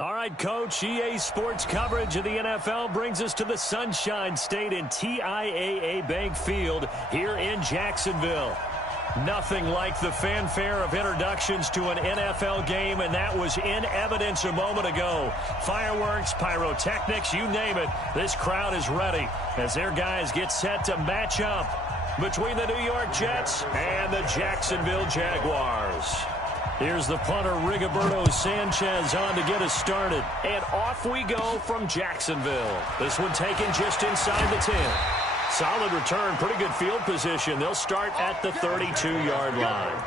All right, Coach, EA Sports coverage of the NFL brings us to the Sunshine State in TIAA Bank Field here in Jacksonville. Nothing like the fanfare of introductions to an NFL game, and that was in evidence a moment ago. Fireworks, pyrotechnics, you name it, this crowd is ready as their guys get set to match up between the New York Jets and the Jacksonville Jaguars. Here's the punter, Rigoberto Sanchez, on to get us started. And off we go from Jacksonville. This one taken just inside the 10. Solid return, pretty good field position. They'll start at the 32-yard line.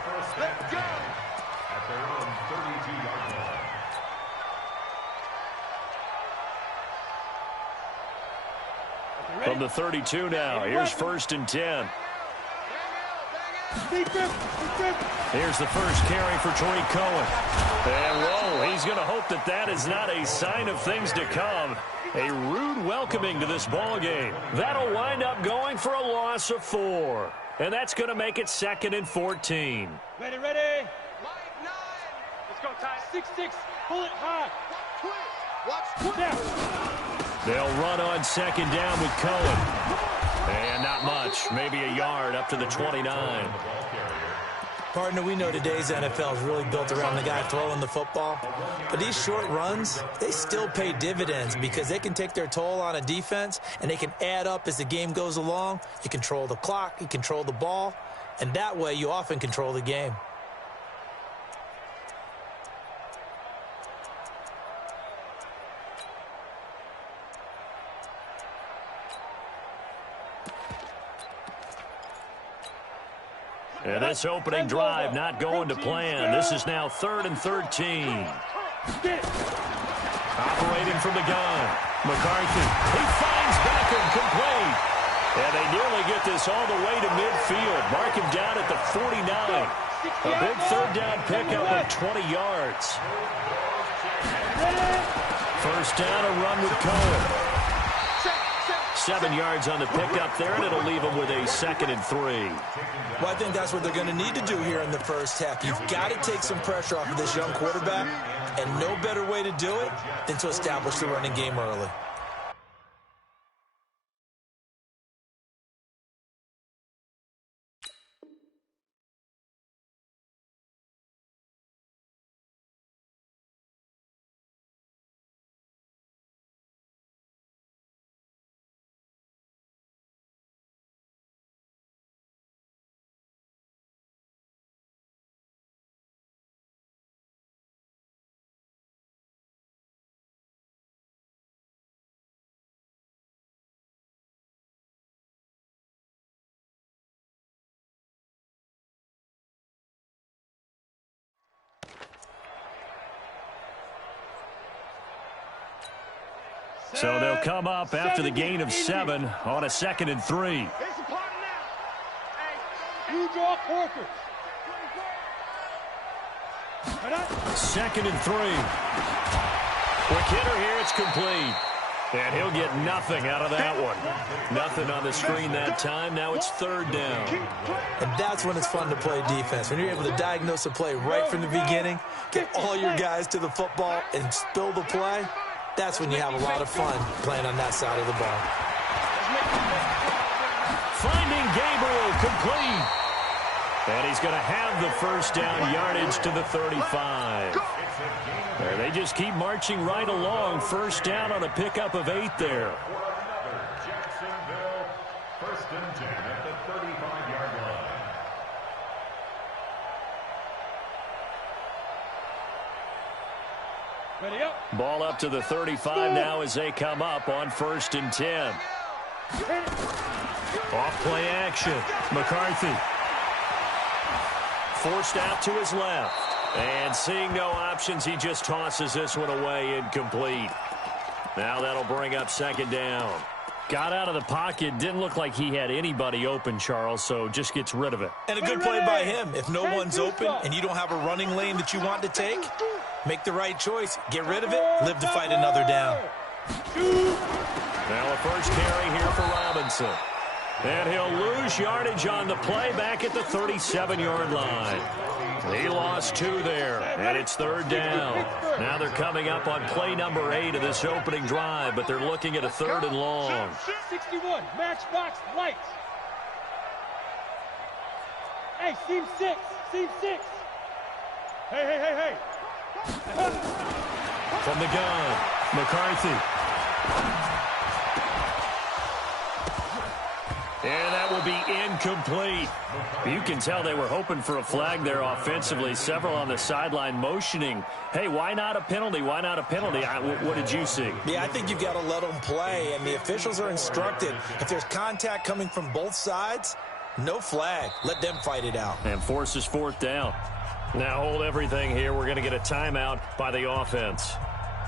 From the 32 now, here's 1st and 10. Here's the first carry for Tariq Cohen. And, whoa, he's going to hope that that is not a sign of things to come. A rude welcoming to this ball game. That'll wind up going for a loss of 4. And that's going to make it 2nd and 14. Ready, ready. Let's go, Ty. 6-6. Pull it high. Watch. Down. They'll run on 2nd down with Cohen. And not much. Maybe a yard up to the 29. Partner, we know today's NFL is really built around the guy throwing the football. But these short runs, they still pay dividends because they can take their toll on a defense and they can add up as the game goes along. You control the clock, you control the ball, and that way you often control the game. And this opening drive not going to plan. This is now 3rd and 13. Operating from the gun. McCarthy. He finds Beckham complete. And they nearly get this all the way to midfield. Mark him down at the 49. A big 3rd down pickup of 20 yards. 1st down, a run with Cohen. 7 yards on the pickup there, and it'll leave them with a 2nd and 3. Well, I think that's what they're going to need to do here in the first half. You've got to take some pressure off of this young quarterback, and no better way to do it than to establish the running game early. So they'll come up after the gain of 7 on a 2nd and 3. You draw quarters. 2nd and 3. Quick hitter here, it's complete. And he'll get nothing out of that one. Nothing on the screen that time. Now it's 3rd down. And that's when it's fun to play defense. When you're able to diagnose a play right from the beginning, get all your guys to the football, and spill the play, that's when you have a lot of fun playing on that side of the ball. Finding Gabriel complete. And he's going to have the 1st down yardage to the 35. There, they just keep marching right along. 1st down on a pickup of 8 there. Jacksonville, 1st and 10 at the 35-yard line. Ready up. Ball up to the 35 now as they come up on 1st and 10. Off play action. McCarthy. Forced out to his left. And seeing no options, he just tosses this one away, incomplete. Now that'll bring up 2nd down. Got out of the pocket. Didn't look like he had anybody open, Charles, so just gets rid of it. And a good play by him. If no one's open and you don't have a running lane that you want to take, make the right choice. Get rid of it. Live to fight another down. Now a 1st carry here for Robinson. And he'll lose yardage on the play back at the 37-yard line. He lost 2 there, and it's 3rd down. Now they're coming up on play number 8 of this opening drive, but they're looking at a 3rd and long. 61, matchbox, lights. Hey, seam 6, seam 6. Hey. From the gun, McCarthy. And that will be incomplete. You can tell they were hoping for a flag there offensively. Several on the sideline motioning, hey, why not a penalty? Why not a penalty? What did you see? Yeah, I think you've got to let them play, and the officials are instructed. If there's contact coming from both sides, no flag. Let them fight it out. And forces 4th down. Now hold everything here. We're going to get a timeout by the offense.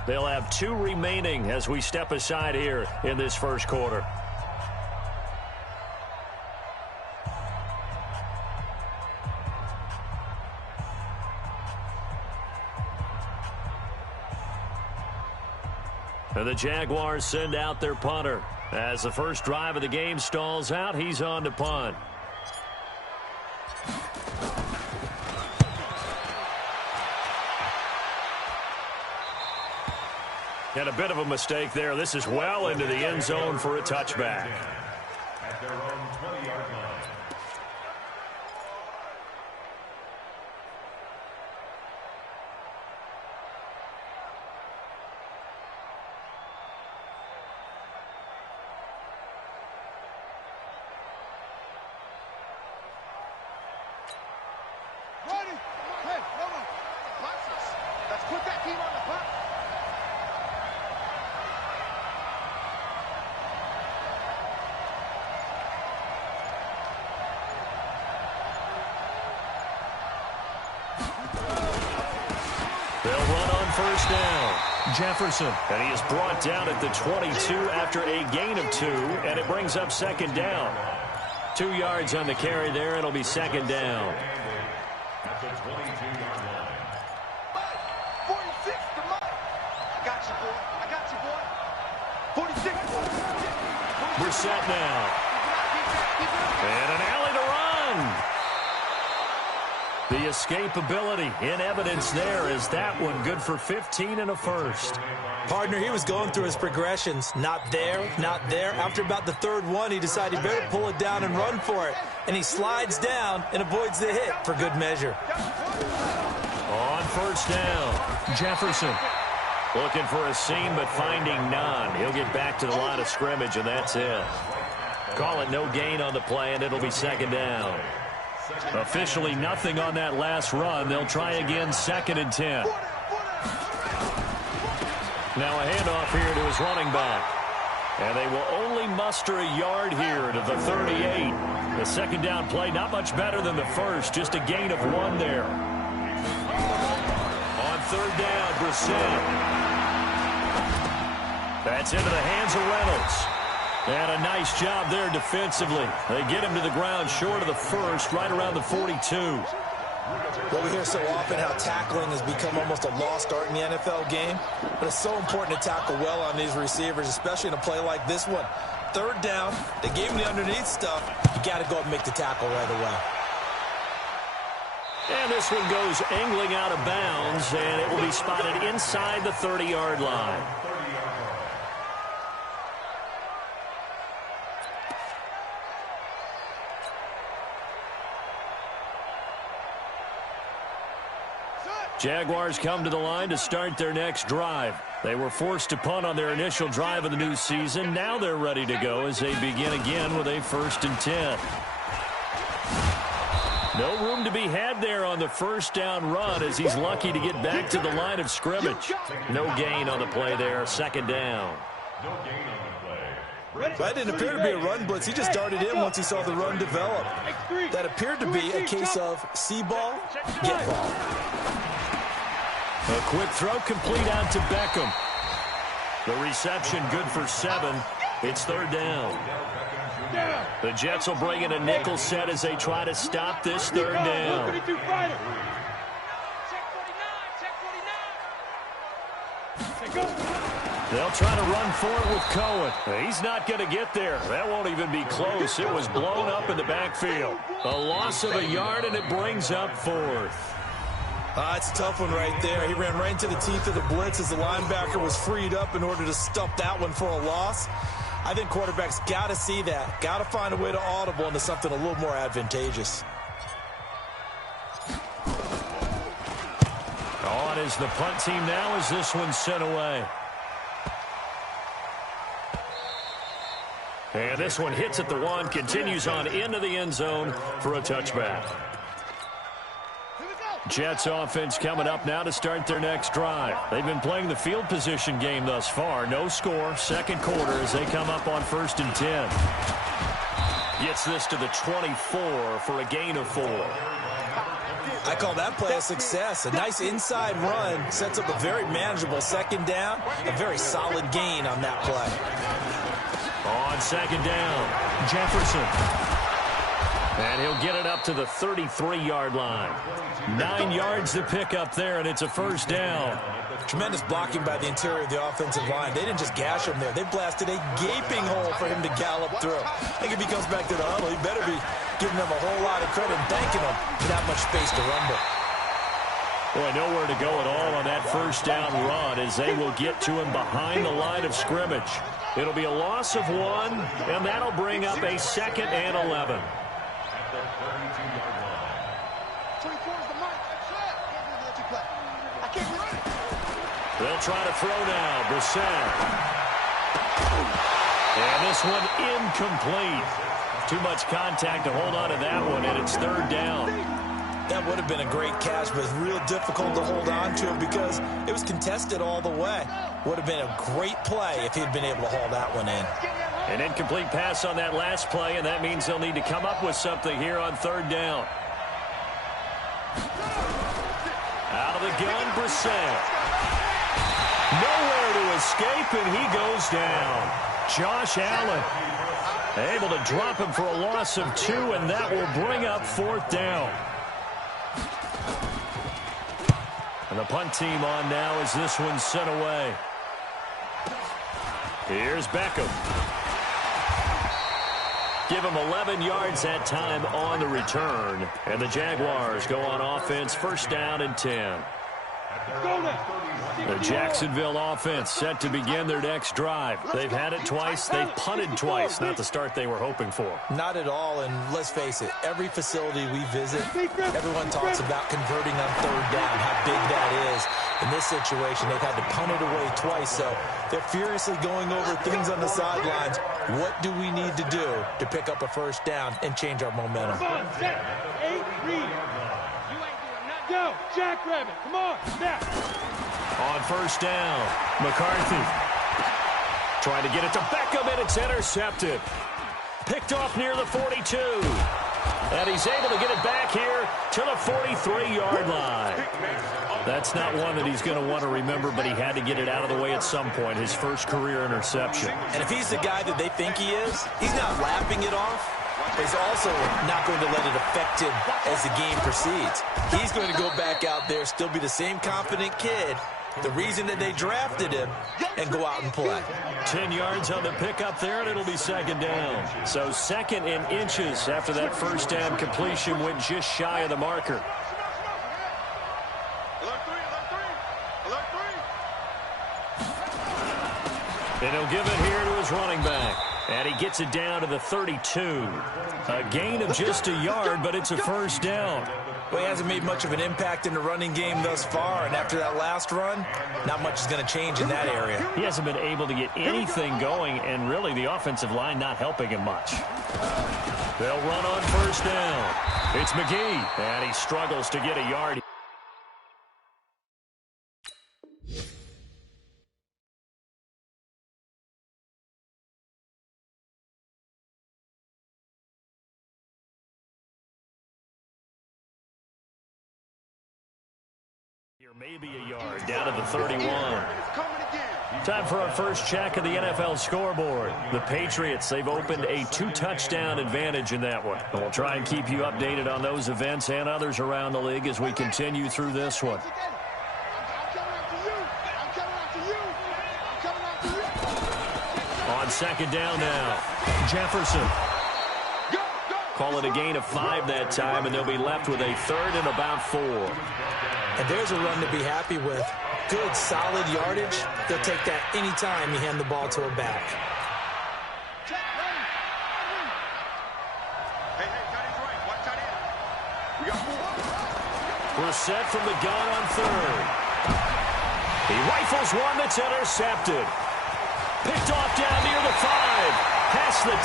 They'll have 2 remaining as we step aside here in this first quarter. And the Jaguars send out their punter. As the first drive of the game stalls out, he's on to punt. And a bit of a mistake there. This is well into the end zone for a touchback. At their own 20-yard line. They'll run on first down. Jefferson. And he is brought down at the 22 after a gain of 2, and it brings up 2nd down. 2 yards on the carry there. It'll be 2nd down. At the 22-yard line. 46 to Mike. I got you, boy. 46. We're set now. And an alley to run. The escapability in evidence there is that one good for 15 and a first. Partner, he was going through his progressions. Not there, not there. After about the 3rd one, he decided he better pull it down and run for it. And he slides down and avoids the hit for good measure. On first down, Jefferson. Looking for a seam, but finding none. He'll get back to the line of scrimmage, and that's it. Call it no gain on the play, and it'll be 2nd down. Officially nothing on that last run. They'll try again, 2nd and 10. Now a handoff here to his running back. And they will only muster a yard here to the 38. The 2nd down play, not much better than the first, just a gain of 1 there. On 3rd down, Brissett. That's into the hands of Reynolds. And a nice job there defensively. They get him to the ground short of the first, right around the 42. Well, we hear so often how tackling has become almost a lost art in the NFL game. But it's so important to tackle well on these receivers, especially in a play like this one. 3rd down, they gave him the underneath stuff. You got to go and make the tackle right away. And this one goes angling out of bounds, and it will be spotted inside the 30-yard line. Jaguars come to the line to start their next drive. They were forced to punt on their initial drive of the new season. Now they're ready to go as they begin again with a 1st and 10. No room to be had there on the 1st down run as he's lucky to get back to the line of scrimmage. No gain on the play there, 2nd down. No gain on the play. That didn't appear to be a run blitz. He just darted in once he saw the run develop. That appeared to be a case of see ball, get ball. A quick throw complete out to Beckham. The reception good for 7. It's 3rd down. The Jets will bring in a nickel set as they try to stop this 3rd down. They'll try to run for it with Cohen. He's not going to get there. That won't even be close. It was blown up in the backfield. A loss of a yard, and it brings up 4th. It's a tough one right there. He ran right into the teeth of the blitz as the linebacker was freed up in order to stuff that one for a loss. I think quarterbacks got to see that. Got to find a way to audible into something a little more advantageous. On is the punt team now as this one's sent away. And this one hits at the 1, continues on into the end zone for a touchback. Jets offense coming up now to start their next drive. They've been playing the field position game thus far. No score, second quarter as they come up on 1st and 10. Gets this to the 24 for a gain of 4. I call that play a success. A nice inside run sets up a very manageable second down. A very solid gain on that play. On second down, Jefferson. And he'll get it up to the 33-yard line. 9 yards to pick up there, and it's a first down. Tremendous blocking by the interior of the offensive line. They didn't just gash him there. They blasted a gaping hole for him to gallop through. I think if he comes back to the huddle, he better be giving them a whole lot of credit and thanking them for that much space to rumble. Boy, nowhere to go at all on that first down run as they will get to him behind the line of scrimmage. It'll be a loss of 1, and that'll bring up a 2nd and 11. They'll try to throw now. Brissett. And this one incomplete. Too much contact to hold on to that one, and it's 3rd down. That would have been a great catch, but it's real difficult to hold on to it because it was contested all the way. Would have been a great play if he'd been able to haul that one in. An incomplete pass on that last play, and that means they'll need to come up with something here on 3rd down. Out of the gun, Brissett. Nowhere to escape, and he goes down. Josh Allen able to drop him for a loss of 2, and that will bring up 4th down. And the punt team on now as this one's sent away. Here's Beckham. Give him 11 yards that time on the return. And the Jaguars go on offense, 1st down and 10. The Jacksonville offense set to begin their next drive. They've had it twice. They've punted twice. Not the start they were hoping for. Not at all, and let's face it, every facility we visit, everyone talks about converting on 3rd down, how big that is. In this situation, they've had to punt it away twice, so they're furiously going over things on the sidelines. What do we need to do to pick up a 1st down and change our momentum? Come on, set. 8, read. Go, Jackrabbit. Come on, snap. On 1st down, McCarthy trying to get it to Beckham, and it's intercepted. Picked off near the 42. And he's able to get it back here to the 43-yard line. That's not one that he's going to want to remember, but he had to get it out of the way at some point, his first career interception. And if he's the guy that they think he is, he's not laughing it off. But he's also not going to let it affect him as the game proceeds. He's going to go back out there, still be the same confident kid, the reason that they drafted him, and go out and play. 10 yards on the pickup there, and it'll be 2nd down. So 2nd and inches after that 1st down completion went just shy of the marker. And he'll give it here to his running back. And he gets it down to the 32. A gain of just a yard, but it's a 1st down. Well, he hasn't made much of an impact in the running game thus far, and after that last run, not much is going to change in that area. He hasn't been able to get anything going, and really the offensive line not helping him much. They'll run on 1st down. It's McGee, and he struggles to get a yard. Maybe a yard down to the 31. Time for our first check of the NFL scoreboard. The Patriots, they've opened a 2-touchdown advantage in that one. And we'll try and keep you updated on those events and others around the league as we continue through this one. I'm coming after you. I'm coming after you. I'm coming after you. On second down now, Jefferson. Call it a gain of 5 that time, and they'll be left with a 3rd and about 4. And there's a run to be happy with. Good, solid yardage. They'll take that anytime you hand the ball to a back. We're set from the gun on 3rd. He rifles one that's intercepted. Picked off down near the 5. Past the 10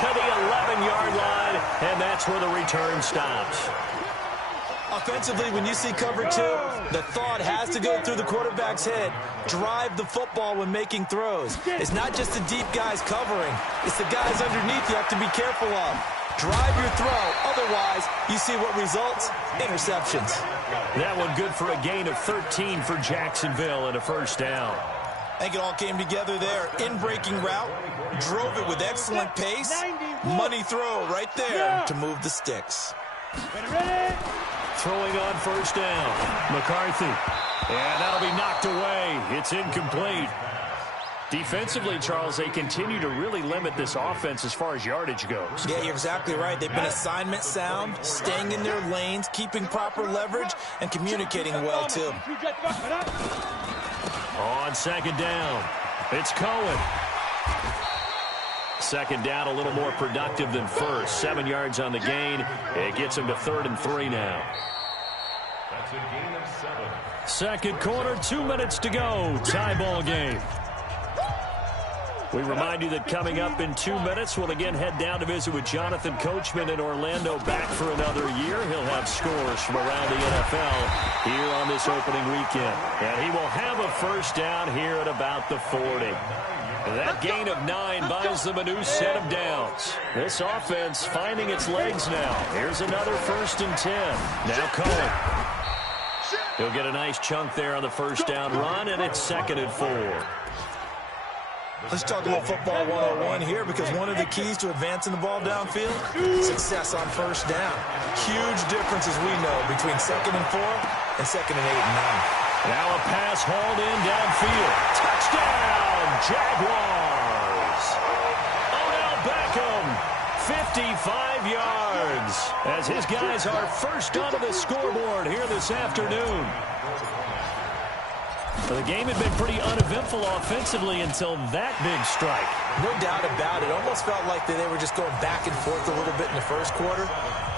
to the 11-yard line, and that's where the return stops. Offensively, when you see cover 2, the thought has to go through the quarterback's head. Drive the football when making throws. It's not just the deep guys covering. It's the guys underneath you have to be careful of. Drive your throw. Otherwise, you see what results? Interceptions. That one good for a gain of 13 for Jacksonville and a 1st down. I think it all came together there. In-breaking route. Drove it with excellent pace. Money throw right there to move the sticks. Throwing on 1st down. McCarthy. And that'll be knocked away. It's incomplete. Defensively, Charles, they continue to really limit this offense as far as yardage goes. Yeah, you're exactly right. They've been assignment sound, staying in their lanes, keeping proper leverage, and communicating well, too. On 2nd down, it's Cohen. 2nd down, a little more productive than 1st. 7 yards on the gain. It gets him to 3rd and 3 now. That's a gain of 7. 2nd quarter, 2 minutes to go. Tie ball game. We remind you that coming up in 2 minutes, we'll again head down to visit with Jonathan Coachman in Orlando, back for another year. He'll have scores from around the NFL here on this opening weekend. And he will have a 1st down here at about the 40. That gain of 9 buys them a new set of downs. This offense finding its legs now. Here's another 1st and 10. Now Cohen. He'll get a nice chunk there on the 1st down run, and it's 2nd and 4. Let's talk about football 101 here, because one of the keys to advancing the ball downfield, success on 1st down. Huge difference, as we know, between 2nd and 4 and 2nd and 8 and 9. Now a pass hauled in downfield. Touchdown, Jaguars. Odell Beckham, 55 yards, as his guys are first onto the scoreboard here this afternoon. The game had been pretty uneventful offensively until that big strike. No doubt about it. Almost felt like they were just going back and forth a little bit in the 1st quarter.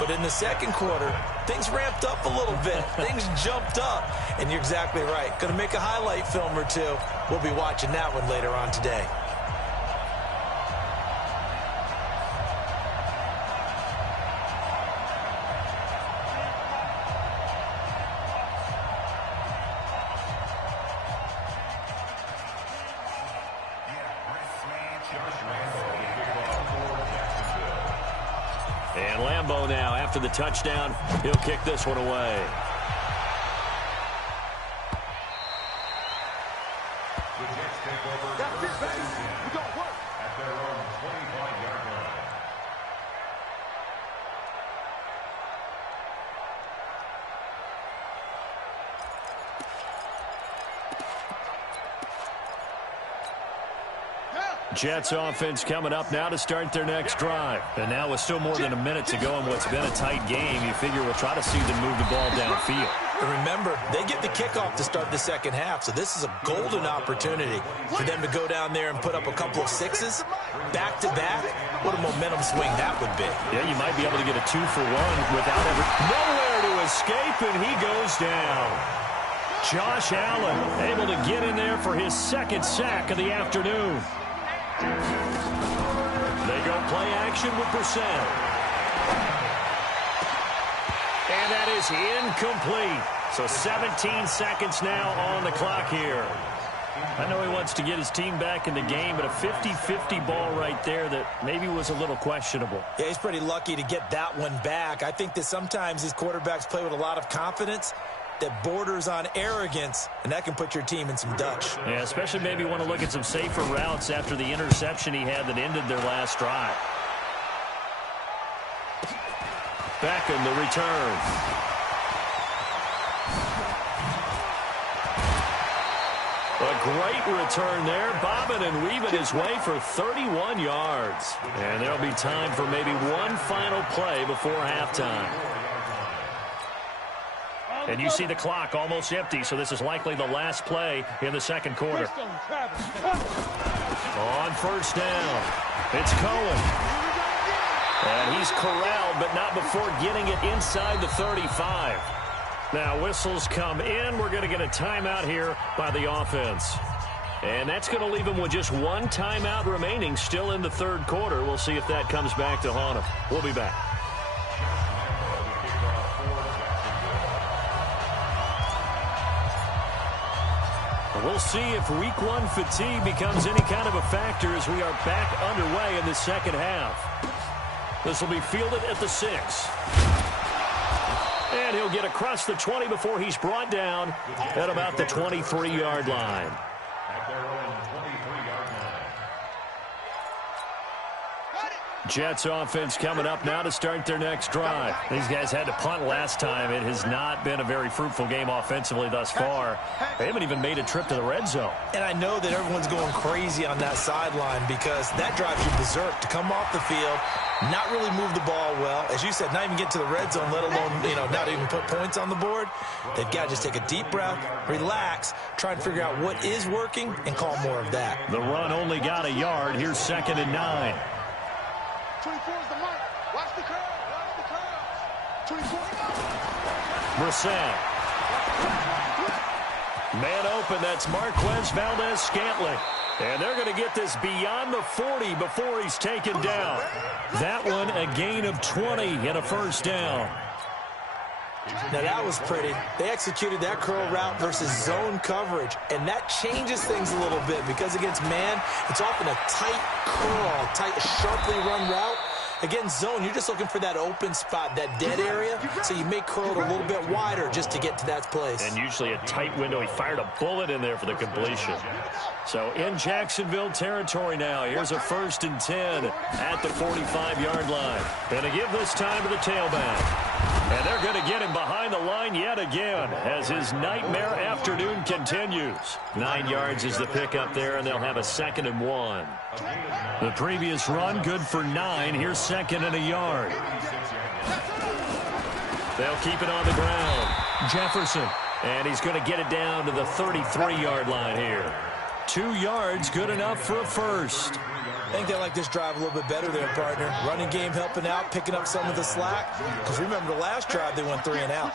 But in the 2nd quarter, things ramped up a little bit. Things jumped up. And you're exactly right. Going to make a highlight film or 2. We'll be watching that one later on today. And Lambeau now, after the touchdown, he'll kick this one away. The Jets take over. That's it, baby. We gonna work. At their own 25-yard line. Jets offense coming up now to start their next drive. And now with still more than a minute to go in what's been a tight game, you figure we'll try to see them move the ball downfield. And remember, they get the kickoff to start the 2nd half, so this is a golden opportunity for them to go down there and put up a couple of 6s back-to-back. What a momentum swing that would be. Yeah, you might be able to get a 2-for-1 without ever... Nowhere to escape, and he goes down. Josh Allen able to get in there for his 2nd sack of the afternoon. They go play action with Brissett. And that is incomplete. So 17 seconds now on the clock here. I know he wants to get his team back in the game, but a 50-50 ball right there that maybe was a little questionable. Yeah, he's pretty lucky to get that one back. I think that sometimes these quarterbacks play with a lot of confidence that borders on arrogance, and that can put your team in some Dutch. Yeah, especially maybe want to look at some safer routes after the interception he had that ended their last drive. Beckham, the return. A great return there, bobbing and weaving his way for 31 yards. And there'll be time for maybe one final play before halftime. And you see the clock almost empty, so this is likely the last play in the second quarter. On first down, it's Cohen. And he's corralled, but not before getting it inside the 35. Now, whistles come in. We're going to get a timeout here by the offense. And that's going to leave him with just one timeout remaining still in the third quarter. We'll see if that comes back to haunt him. We'll be back. We'll see if week one fatigue becomes any kind of a factor as we are back underway in the second half. This will be fielded at the 6. And he'll get across the 20 before he's brought down at about the 23-yard line. Jets offense coming up now to start their next drive. These guys had to punt last time. It has not been a very fruitful game offensively thus far. They haven't even made a trip to the red zone. And I know that everyone's going crazy on that sideline because that drives you berserk to come off the field, not really move the ball well. As you said, not even get to the red zone, let alone, not even put points on the board. They've got to just take a deep breath, relax, try and figure out what is working, and call more of that. The run only got a yard. Here's 2nd and 9. 24 is the mark. Watch the curve. Watch the curve. 24. Brissett. Man open. That's Marquez Valdez-Scantling. And they're going to get this beyond the 40 before he's taken down. That one a gain of 20 and a first down. Now that was pretty. They executed that curl route versus zone coverage, and that changes things a little bit because against man, it's often a tight curl, tight, sharply run route. Against zone, you're just looking for that open spot, that dead area, so you make curl it a little bit wider just to get to that place. And usually a tight window. He fired a bullet in there for the completion. So in Jacksonville territory now, here's a 1st and 10 at the 45-yard line. Going to give this time to the tailback. And they're going to get him behind the line yet again as his nightmare afternoon continues. 9 yards is the pickup there, and they'll have a 2nd and 1. The previous run good for 9. Here's 2nd and a yard. They'll keep it on the ground. Jefferson. And he's going to get it down to the 33-yard line here. 2 yards, good enough for a first. I think they like this drive a little bit better there, partner. Running game helping out, picking up some of the slack. Because remember the last drive, they went 3 and out.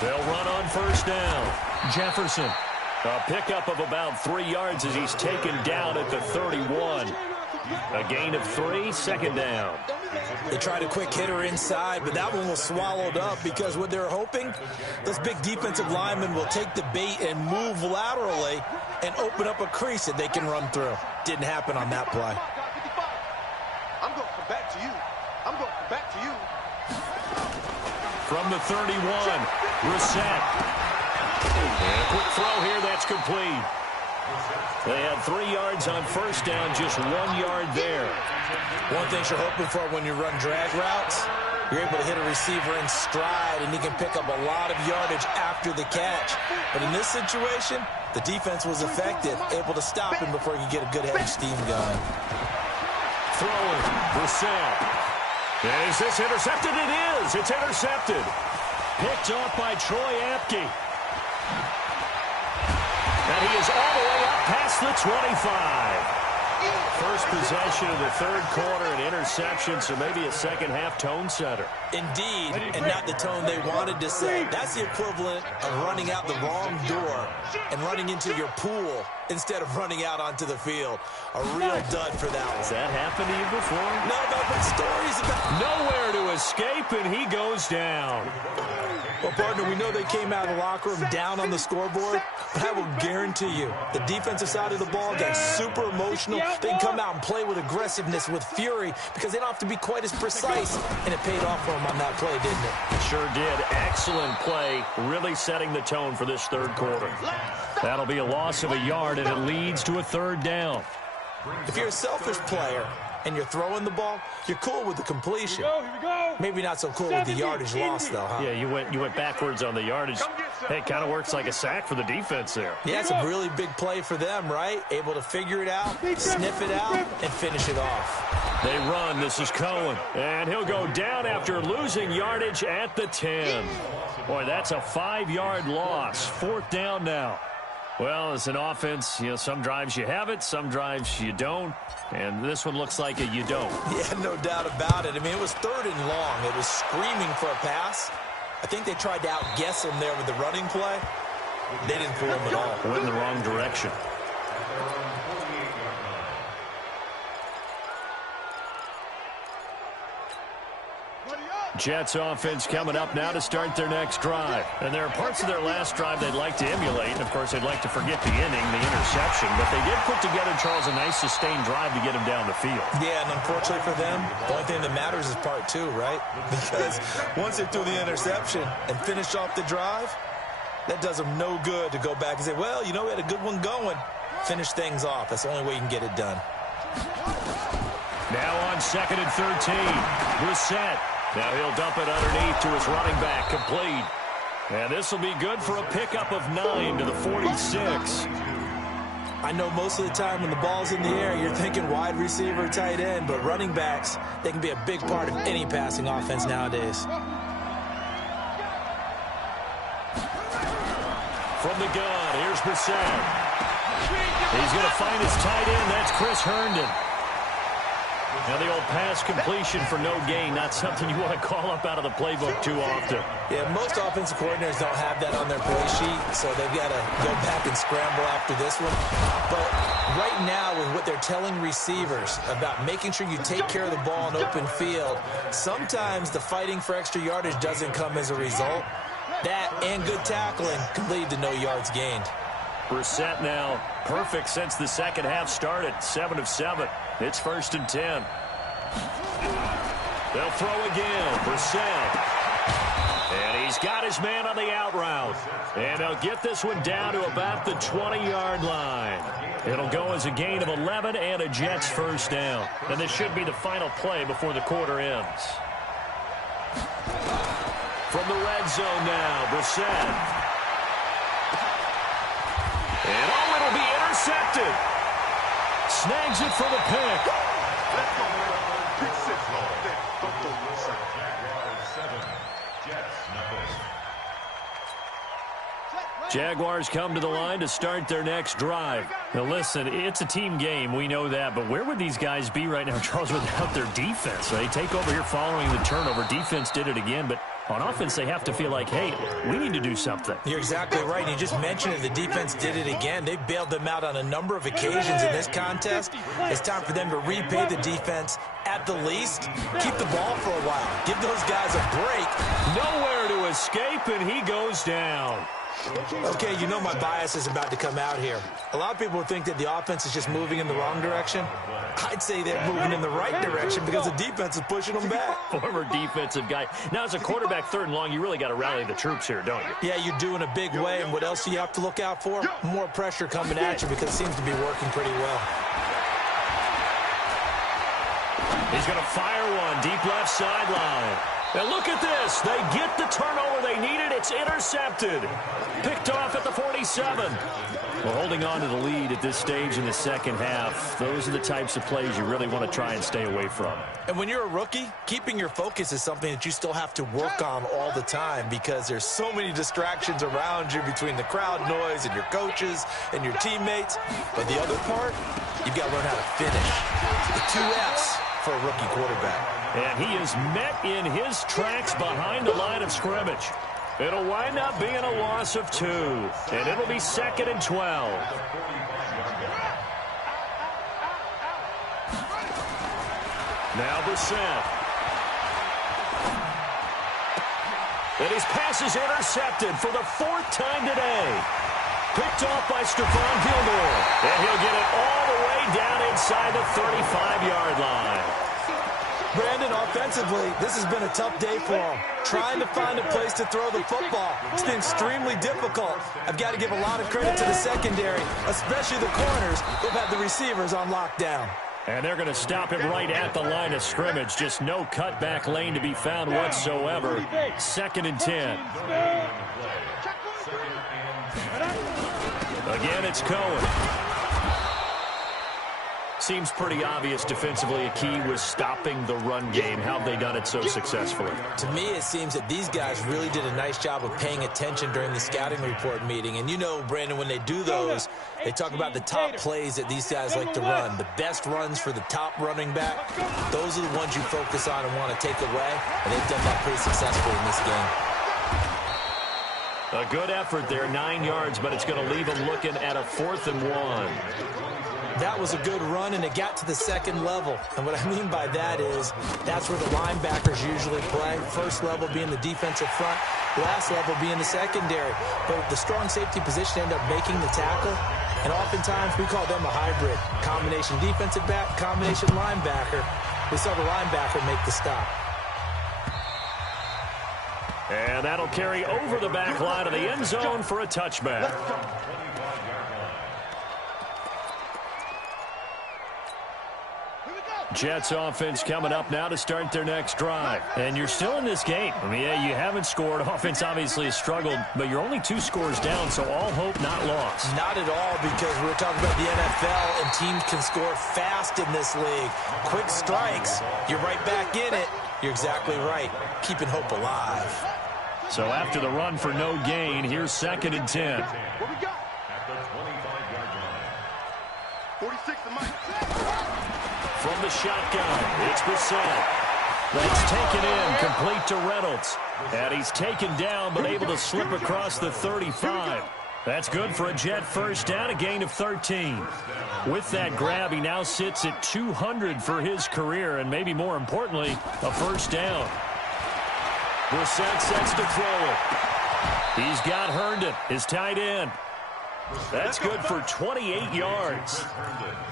They'll run on first down. Jefferson. A pickup of about 3 yards as he's taken down at the 31. A gain of 3, 2nd down. They tried a quick hitter inside, but that one was swallowed up because what they're hoping, those big defensive linemen will take the bait and move laterally and open up a crease that they can run through. Didn't happen on that play. I'm going to come back to you. I'm going to come back to you. From the 31, Brissett. And a quick throw here, that's complete. They had 3 yards on first down, just 1 yard there. One thing you're hoping for when you run drag routes, you're able to hit a receiver in stride, and he can pick up a lot of yardage after the catch. But in this situation, the defense was effective, able to stop him before he could get a good head of steam going. Throwing, Brissett. Is this intercepted? It is. It's intercepted. Picked off by Troy Apke. And he is all the way up past the 25. First possession of the third quarter, an interception, so maybe a second-half tone setter. Indeed, and not the tone they wanted to set. That's the equivalent of running out the wrong door and running into your pool instead of running out onto the field. A real dud for that one. Has that happened to you before? No, but stories about... Nowhere to escape, and he goes down. Well, partner, we know they came out of the locker room down on the scoreboard, but I will guarantee you the defensive side of the ball got super emotional. They can come out and play with aggressiveness, with fury, because they don't have to be quite as precise, and it paid off for them on that play, didn't it? Sure did. Excellent play, really setting the tone for this third quarter. That'll be a loss of a yard, and it leads to a 3rd down. If you're a selfish player, and you're throwing the ball, you're cool with the completion. Here we go. Maybe not so cool with the yardage loss, though, huh? Yeah, you went backwards on the yardage. Hey, it kind of works like a sack for the defense there. Yeah, it's a really big play for them, right? Able to figure it out, sniff it out, and finish it off. They run. This is Cohen. And he'll go down after losing yardage at the 10. Boy, that's a 5-yard loss. 4th down now. Well, as an offense, some drives you have it, some drives you don't. And this one looks like you don't. Yeah, no doubt about it. I mean, it was 3rd and long. It was screaming for a pass. I think they tried to outguess him there with the running play. They didn't fool him at all. Went in the wrong direction. Jets offense coming up now to start their next drive. And there are parts of their last drive they'd like to emulate. And, of course, they'd like to forget the inning, the interception. But they did put together, Charles, a nice sustained drive to get him down the field. Yeah, and unfortunately for them, the only thing that matters is part 2, right? Because once they threw the interception and finished off the drive, that does them no good to go back and say, well, we had a good one going. Finish things off. That's the only way you can get it done. Now on 2nd and 13, Brissett. Now he'll dump it underneath to his running back, complete. And this will be good for a pickup of 9 to the 46. I know most of the time when the ball's in the air, you're thinking wide receiver, tight end, but running backs, they can be a big part of any passing offense nowadays. From the gun, here's Brissett. He's going to find his tight end. That's Chris Herndon. Now the old pass completion for no gain, not something you want to call up out of the playbook too often. Yeah, most offensive coordinators don't have that on their play sheet, so they've got to go back and scramble after this one. But right now, with what they're telling receivers about making sure you take care of the ball in open field, sometimes the fighting for extra yardage doesn't come as a result. That and good tackling can lead to no yards gained. Brissett now perfect since the second half started. 7 of 7. It's 1st and 10. They'll throw again. Brissett. And he's got his man on the out route. And they'll get this one down to about the 20-yard line. It'll go as a gain of 11 and a Jets 1st down. And this should be the final play before the quarter ends. From the red zone now, Brissett. And it'll be intercepted. Snags it for the pick. Jaguars come to the line to start their next drive. Now, listen, it's a team game. We know that. But where would these guys be right now, Charles, without their defense? They take over here following the turnover. Defense did it again, but on offense, they have to feel like, hey, we need to do something. You're exactly right. You just mentioned it. The defense did it again. They bailed them out on a number of occasions in this contest. It's time for them to repay the defense at the least. Keep the ball for a while. Give those guys a break. Nowhere to escape, and he goes down. Okay, my bias is about to come out here. A lot of people think that the offense is just moving in the wrong direction. I'd say they're moving in the right direction because the defense is pushing them back. Former defensive guy. Now, as a quarterback 3rd and long, you really got to rally the troops here, don't you? Yeah, you do in a big way. And what else do you have to look out for? More pressure coming at you because it seems to be working pretty well. He's going to fire one deep left sideline. Now look at this. They get the turnover they needed. It's intercepted. Picked off at the 47. Well, holding on to the lead at this stage in the second half, those are the types of plays you really want to try and stay away from. And when you're a rookie, keeping your focus is something that you still have to work on all the time because there's so many distractions around you between the crowd noise and your coaches and your teammates. But the other part, you've got to learn how to finish. The 2 F's for a rookie quarterback. And he is met in his tracks behind the line of scrimmage. It'll wind up being a loss of 2. And it'll be 2nd and 12. Now Brissett. And his pass is intercepted for the 4th time today. Picked off by Stephon Gilmore. And he'll get it all the way down inside the 35-yard line. Brandon, offensively, this has been a tough day for him. Trying to find a place to throw the football. It's been extremely difficult. I've got to give a lot of credit to the secondary, especially the corners who've had the receivers on lockdown. And they're going to stop him right at the line of scrimmage. Just no cutback lane to be found whatsoever. 2nd and 10. Again, it's Cohen. Seems pretty obvious defensively a key was stopping the run game. How have they done it so successfully? To me, it seems that these guys really did a nice job of paying attention during the scouting report meeting. And you know, Brandon, when they do those, they talk about the top plays that these guys like to run. The best runs for the top running back, those are the ones you focus on and want to take away. And they've done that pretty successfully in this game. A good effort there, 9 yards, but it's going to leave them looking at a 4th and 1. That was a good run, and it got to the 2nd level. And what I mean by that is that's where the linebackers usually play. First level being the defensive front, last level being the secondary. But the strong safety position ended up making the tackle. And oftentimes we call them a hybrid. Combination defensive back, combination linebacker. We saw the linebacker make the stop. And that'll carry over the back line of the end zone for a touchback. Jets offense coming up now to start their next drive. And you're still in this game. I mean, yeah, you haven't scored. Offense obviously has struggled, but you're only 2 scores down, so all hope not lost. Not at all, because we're talking about the NFL, and teams can score fast in this league. Quick strikes, you're right back in it. You're exactly right. Keeping hope alive. So after the run for no gain, here's 2nd and 10. What we got? At the 25-yard line. 46 to Mike. From the shotgun, it's Brissett. That's taken in, complete to Reynolds. And he's taken down, but able to slip across the 35. That's good for a Jet first down, a gain of 13. With that grab, he now sits at 200 for his career, and maybe more importantly, a first down. Brissett sets to throw it. He's got Herndon, his tight end. That's good for 28 yards.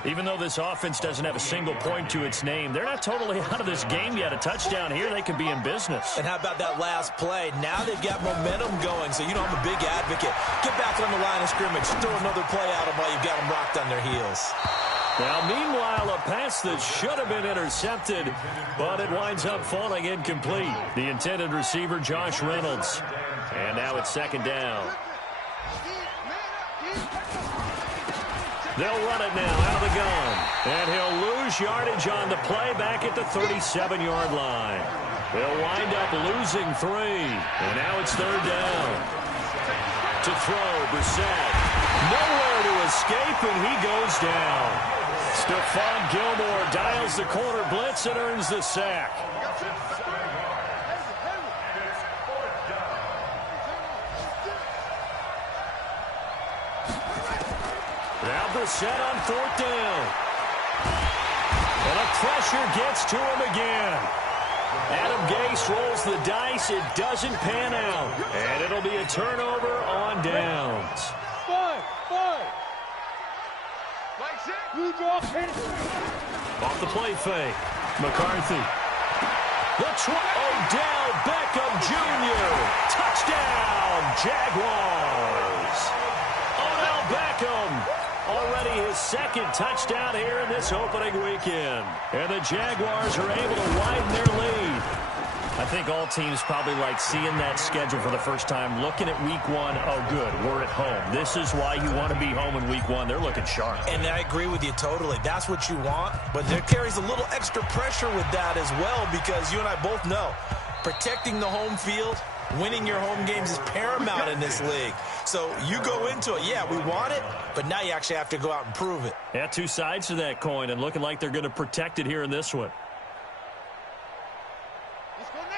Even though this offense doesn't have a single point to its name, they're not totally out of this game yet. A touchdown here, they could be in business. And how about that last play? Now they've got momentum going, so you know I'm a big advocate. Get back on the line of scrimmage. Throw another play at them while you've got them rocked on their heels. Now, meanwhile, a pass that should have been intercepted, but it winds up falling incomplete. The intended receiver, Josh Reynolds. And now it's 2nd down. They'll run it now out of the gun. And he'll lose yardage on the play back at the 37-yard line. They'll wind up losing 3. And now it's 3rd down. To throw, Brissett. Nowhere to escape, and he goes down. Stephon Gilmore dials the corner blitz and earns the sack. Now Brissett on 4th down. And a pressure gets to him again. Adam Gase rolls the dice. It doesn't pan out. And it'll be a turnover on downs. 5. Off the play fake. McCarthy. Odell Beckham Jr. Touchdown, Jaguars. Odell Beckham. Already his 2nd touchdown here in this opening weekend. And the Jaguars are able to widen their lead. I think all teams probably like seeing that schedule for the first time, looking at week 1. Oh, good, we're at home. This is why you want to be home in week 1. They're looking sharp. And I agree with you totally. That's what you want. But there carries a little extra pressure with that as well, because you and I both know protecting the home field, winning your home games is paramount in this league. So you go into it, yeah, we want it, but now you actually have to go out and prove it. Yeah, 2 sides to that coin, and looking like they're going to protect it here in this one.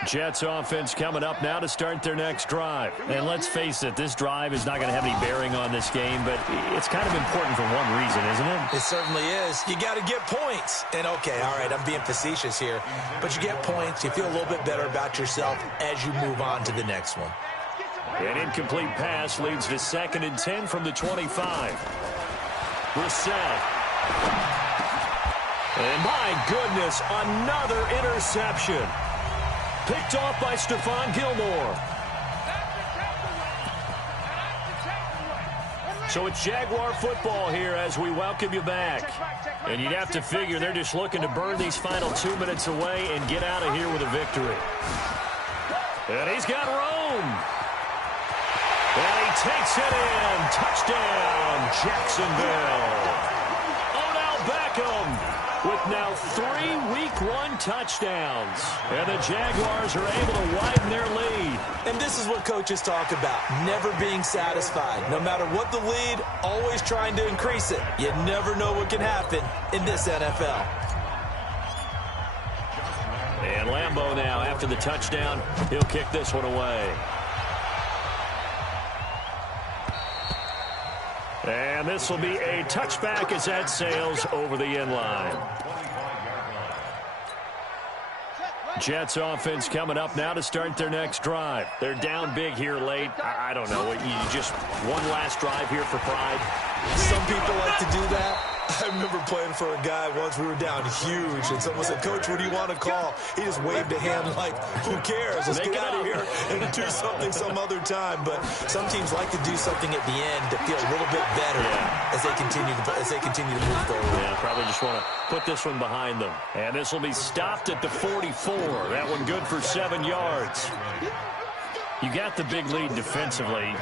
Jets offense coming up now to start their next drive. And let's face it, this drive is not going to have any bearing on this game, but it's kind of important for one reason, isn't it? It certainly is. You got to get points. And, okay, all right, I'm being facetious here, but you get points. You feel a little bit better about yourself as you move on to the next one. An incomplete pass leads to 2nd and 10 from the 25. Brissett. And my goodness, another interception. Picked off by Stephon Gilmore. So it's Jaguar football here as we welcome you back. And you'd have to figure they're just looking to burn these final 2 minutes away and get out of here with a victory. And he's got room. And he takes it in. Touchdown, Jacksonville. Odell Beckham with now 3 Week 1 touchdowns. And the Jaguars are able to widen their lead. And this is what coaches talk about, never being satisfied. No matter what the lead, always trying to increase it. You never know what can happen in this NFL. And Lambeau now, after the touchdown, he'll kick this one away. And this will be a touchback as that sails over the end line. Jets offense coming up now to start their next drive. They're down big here late. I don't know. You just one last drive here for pride. Some people like to do that. I remember playing for a guy once. We were down huge, and someone said, "Coach, what do you want to call?" He just waved a hand like, "Who cares? Let's get out of here and do something some other time." But some teams like to do something at the end to feel a little bit better as they continue to move forward. Yeah, probably just want to put this one behind them. And this will be stopped at the 44. That one good for 7 yards. You got the big lead defensively,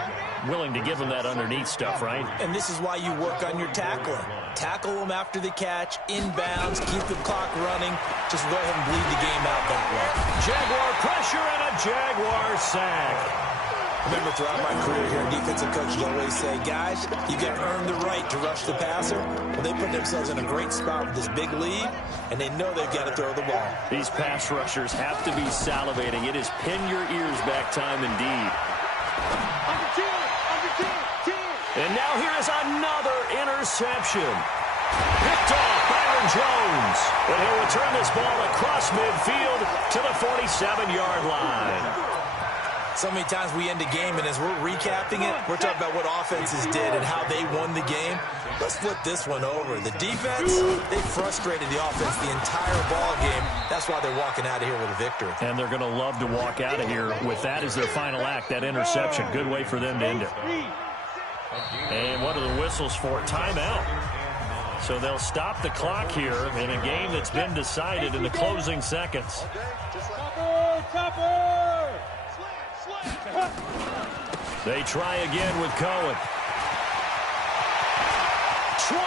willing to give them that underneath stuff, right? And this is why you work on your tackling. Tackle them after the catch, inbounds, keep the clock running. Just go ahead and bleed the game out that way. Jaguar pressure and a Jaguar sack. I remember throughout my career here, defensive coaches always say, guys, you got to earn the right to rush the passer. Well, they put themselves in a great spot with this big lead, and they know they've got to throw the ball. These pass rushers have to be salivating. It is pin your ears back time indeed. And now here is another interception. Picked off Byron Jones. And he'll return this ball across midfield to the 47-yard line. So many times we end a game, and as we're recapping it, we're talking about what offenses did and how they won the game. Let's flip this one over. The defense, they frustrated the offense the entire ball game. That's why they're walking out of here with a victory. And they're going to love to walk out of here with that as their final act, that interception. Good way for them to end it. And what are the whistles for? Timeout. So they'll stop the clock here in a game that's been decided in the closing seconds. They try again with Cohen. 20.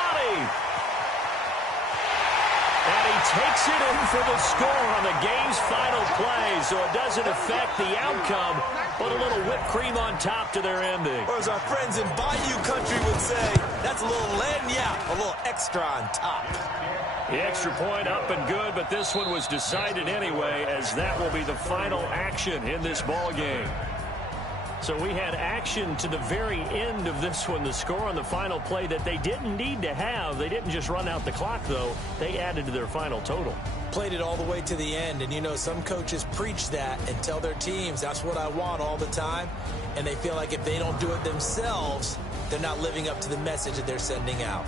And he takes it in for the score on the game's final play, so it doesn't affect the outcome, but a little whipped cream on top to their ending. Or as our friends in Bayou Country would say, that's a little lagniappe, a little extra on top. The extra point up and good, but this one was decided anyway, as that will be the final action in this ball game. So we had action to the very end of this one, the score on the final play that they didn't need to have. They didn't just run out the clock, though. They added to their final total. Played it all the way to the end, and you know, some coaches preach that and tell their teams, that's what I want all the time, and they feel like if they don't do it themselves, they're not living up to the message that they're sending out.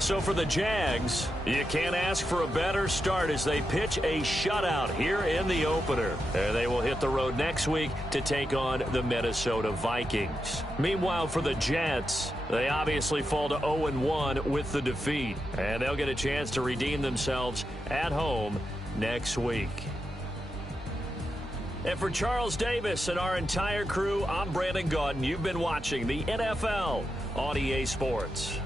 So for the Jags, you can't ask for a better start as they pitch a shutout here in the opener. They will hit the road next week to take on the Minnesota Vikings. Meanwhile, for the Jets, they obviously fall to 0-1 with the defeat, and they'll get a chance to redeem themselves at home next week. And for Charles Davis and our entire crew, I'm Brandon Gaudin. You've been watching the NFL on EA Sports.